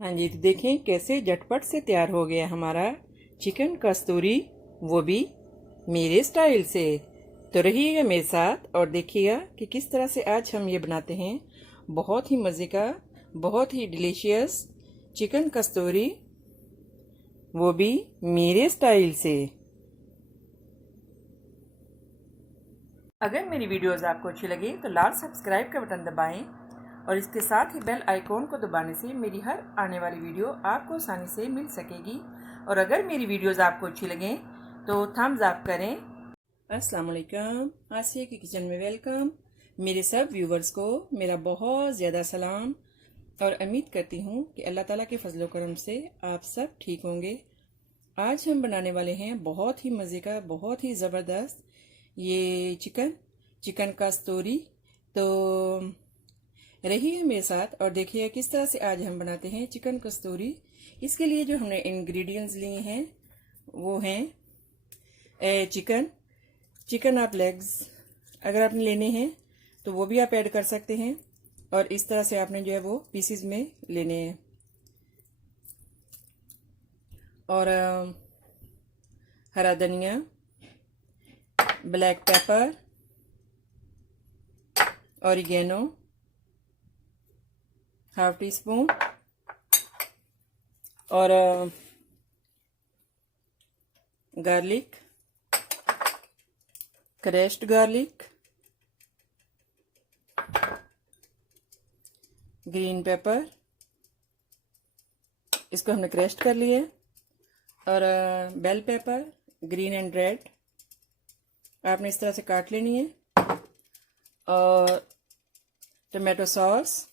हाँ जी, तो देखें कैसे झटपट से तैयार हो गया हमारा चिकन कस्तूरी, वो भी मेरे स्टाइल से। तो रहिएगा मेरे साथ और देखिएगा कि किस तरह से आज हम ये बनाते हैं बहुत ही मज़े का, बहुत ही डिलीशियस चिकन कस्तूरी, वो भी मेरे स्टाइल से। अगर मेरी वीडियोस आपको अच्छी लगे तो लाल सब्सक्राइब का बटन दबाएं और इसके साथ ही बेल आइकॉन को दबाने से मेरी हर आने वाली वीडियो आपको आसानी से मिल सकेगी। और अगर मेरी वीडियोस आपको अच्छी लगें तो थम्स अप करें। अस्सलाम वालेकुम, आसिया की किचन में वेलकम। मेरे सब व्यूवर्स को मेरा बहुत ज़्यादा सलाम और उम्मीद करती हूँ कि अल्लाह ताला के फजल करम से आप सब ठीक होंगे। आज हम बनाने वाले हैं बहुत ही मज़े का, बहुत ही ज़बरदस्त ये चिकन कस्तूरी। तो रहिए मेरे साथ और देखिए किस तरह से आज हम बनाते हैं चिकन कस्तूरी। इसके लिए जो हमने इंग्रेडिएंट्स लिए हैं वो हैं चिकन आप लेग्स अगर आपने लेने हैं तो वो भी आप ऐड कर सकते हैं, और इस तरह से आपने जो है वो पीसीज में लेने हैं। और हरा धनिया, black pepper, oregano half teaspoon, और garlic, crushed garlic, green pepper, इसको हमने क्रश्ड कर लिया, और bell pepper green and red आपने इस तरह से काट लेनी है, और टमाटो सॉस,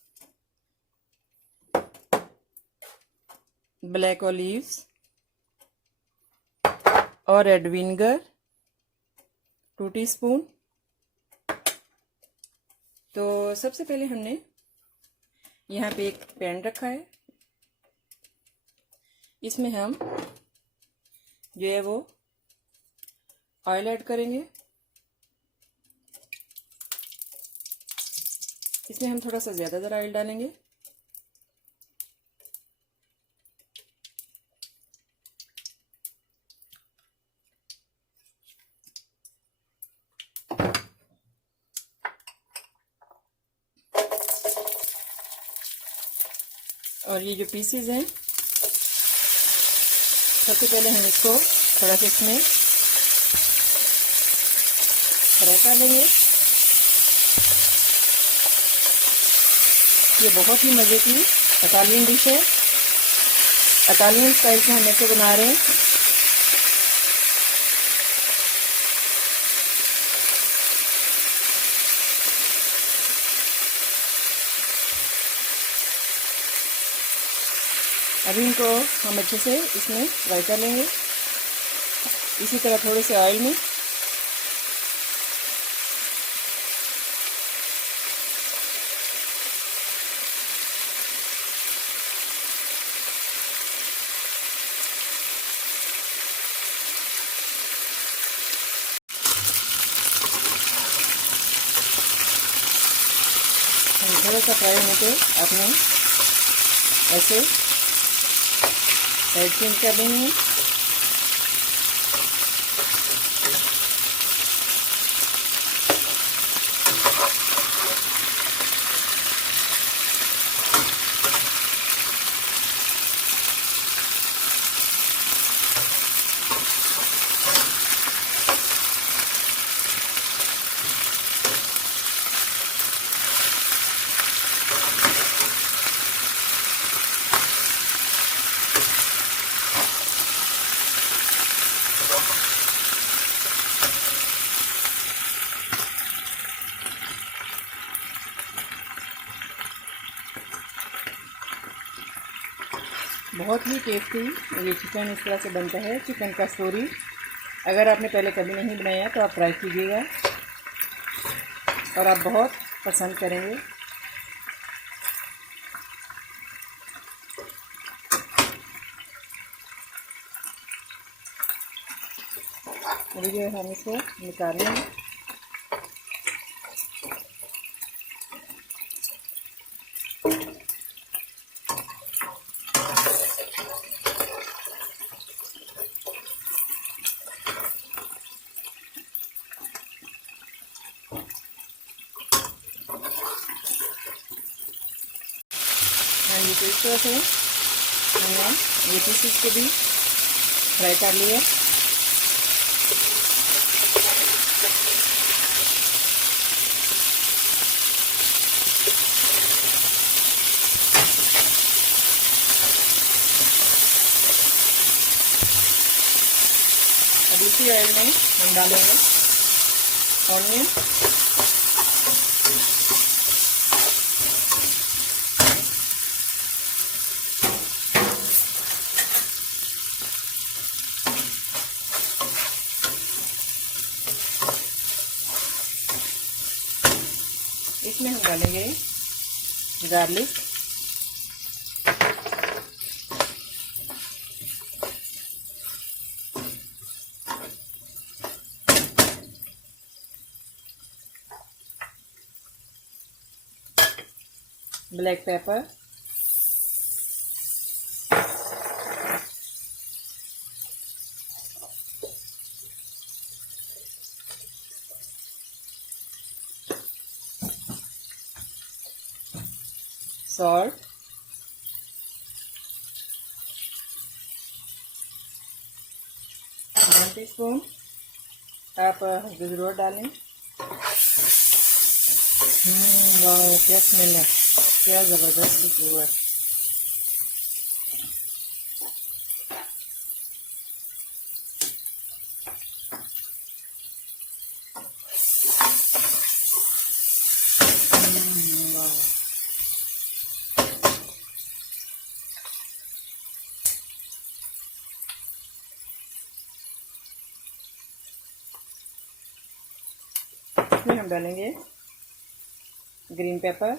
ब्लैक ऑलिव्स और रेड विनेगर 2 टीस्पून। तो सबसे पहले हमने यहाँ पे एक पैन रखा है, इसमें हम जो है वो ऑयल ऐड करेंगे। इसमें हम थोड़ा सा ज़्यादा ऑयल डालेंगे। और ये जो पीसेस हैं, सबसे पहले हम इसको थोड़ा सा इसमें फ्राई कर लेंगे। ये बहुत ही मज़े की इटालियन डिश है। इटालियन स्टाइल से हम इसे बना रहे हैं। अभी इनको हम अच्छे से इसमें फ्राई कर लेंगे, इसी तरह थोड़े से ऑयल में। हम थोड़ा सा फ्राई होने पे आपने ऐसे साइड चेंज कर देनी है। बहुत ही टेस्टी ये चिकन इस तरह से बनता है, चिकन कस्तूरी। अगर आपने पहले कभी नहीं बनाया तो आप ट्राई कीजिएगा और आप बहुत पसंद करेंगे। अभी जो हम इसको निकाल लेंगे। इस तरह से हमने ये पीसीस के भी फ्राई कर लिए। अब इसी ऑयल में हम डालेंगे ऑनियन, इसमें हम डालेंगे garlic, black pepper, salt, 1 teaspoon. आप हल्दी ज़रूर डालें। वाह, क्या स्मेल है, क्या ज़बरदस्त खुशबू है। वाह, इसमें हम डालेंगे ग्रीन पेपर,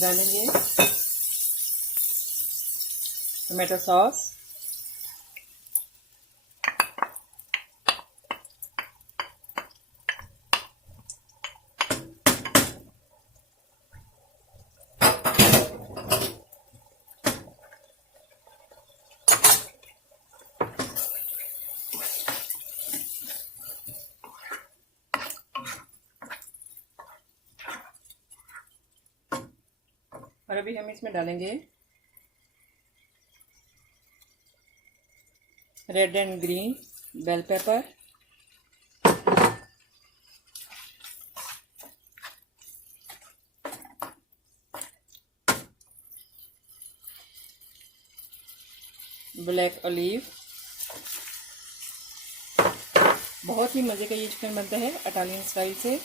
डालेंगे टमाटो सॉस, और अभी हम इसमें डालेंगे red and green bell pepper, black olive. बहुत ही मज़े का ये चिकन बनता है इटालियन स्टाइल से।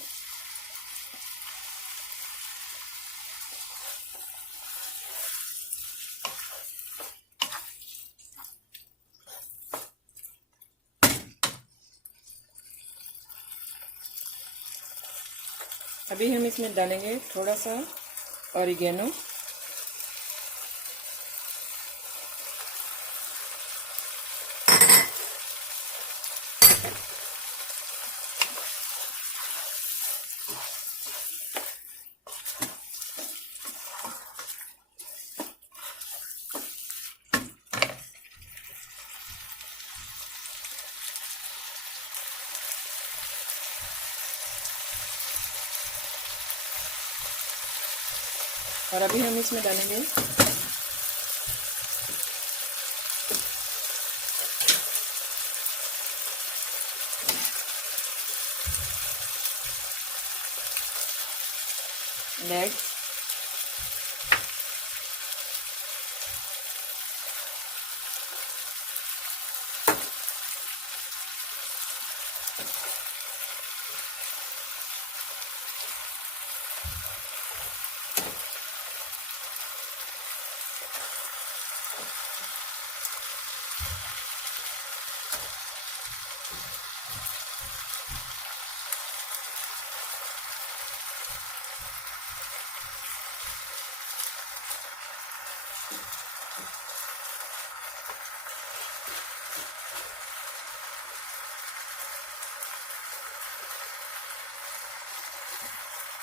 अभी हम इसमें डालेंगे थोड़ा सा ऑरिगेनो, और अभी हम इसमें डालेंगे लेग्स,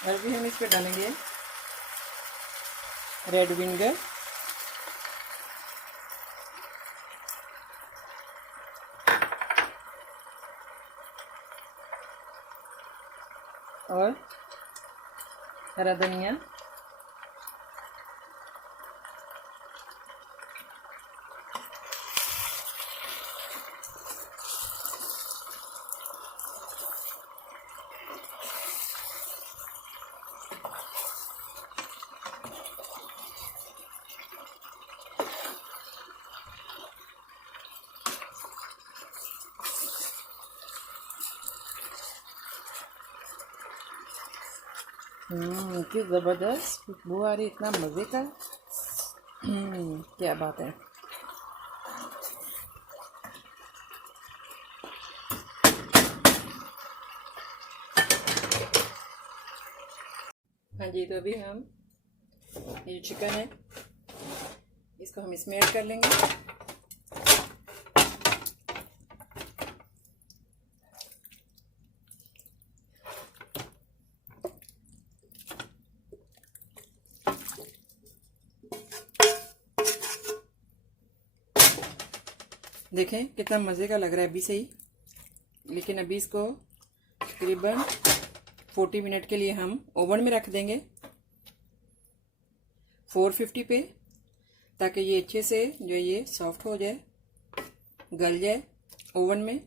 और भी हम इस पर डालेंगे रेड विनेगर, और हरा धनिया, इतनी ज़बरदस्त खुशबू आ रही, इतना मज़े का। क्या बात है। हाँ जी, तो अभी हम ये जो चिकन है इसको हम इसमें ऐड कर लेंगे। देखें कितना मज़े का लग रहा है अभी से ही। लेकिन अभी इसको तकरीबन 40 मिनट के लिए हम ओवन में रख देंगे 450 पे, ताकि ये अच्छे से जो ये सॉफ्ट हो जाए, गल जाए ओवन में।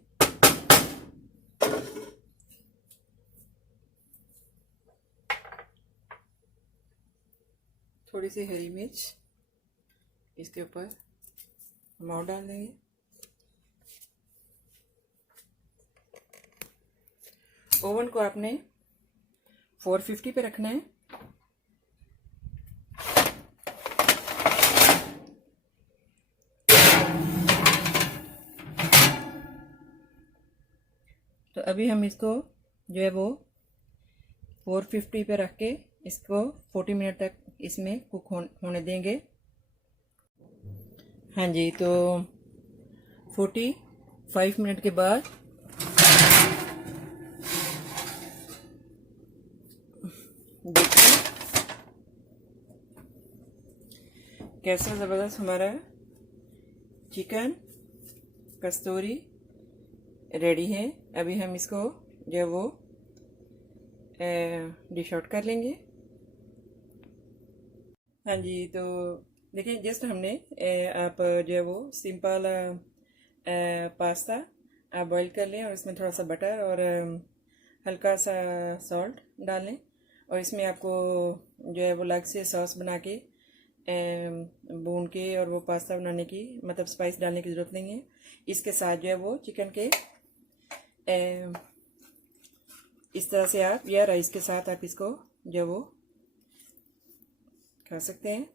थोड़ी सी हरी मिर्च इसके ऊपर हम और डाल देंगे। ओवन को आपने 450 पे रखना है। तो अभी हम इसको जो है वो 450 पे रख के इसको 40 मिनट तक इसमें कुक होने देंगे। हाँ जी, तो 45 मिनट के बाद देखिए कैसा ज़बरदस्त हमारा चिकन कस्तूरी रेडी है। अभी हम इसको जो है वो डिश आउट कर लेंगे। हाँ जी, तो देखिए जस्ट हमने आप जो है वो सिंपल पास्ता आप बॉईल कर लें और इसमें थोड़ा सा बटर और हल्का सा सॉल्ट डाल लें। और इसमें आपको जो है वो अलग से सॉस बना के भून के और वो पास्ता बनाने की मतलब स्पाइस डालने की ज़रूरत नहीं है। इसके साथ जो है वो चिकन के इस तरह से आप या राइस के साथ आप इसको जो वो खा सकते हैं।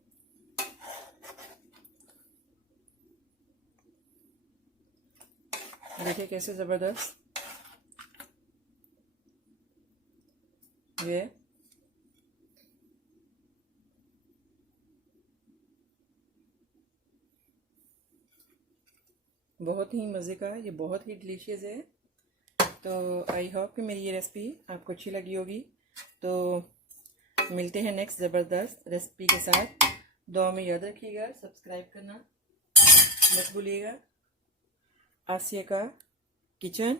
देखिए कैसे ज़बरदस्त ये बहुत ही मज़े का, ये बहुत ही डिलीशियस है। तो आई होप कि मेरी ये रेसिपी आपको अच्छी लगी होगी। तो मिलते हैं नेक्स्ट ज़बरदस्त रेसिपी के साथ। दुआ में याद रखिएगा, सब्सक्राइब करना मत भूलिएगा। आसिया का किचन।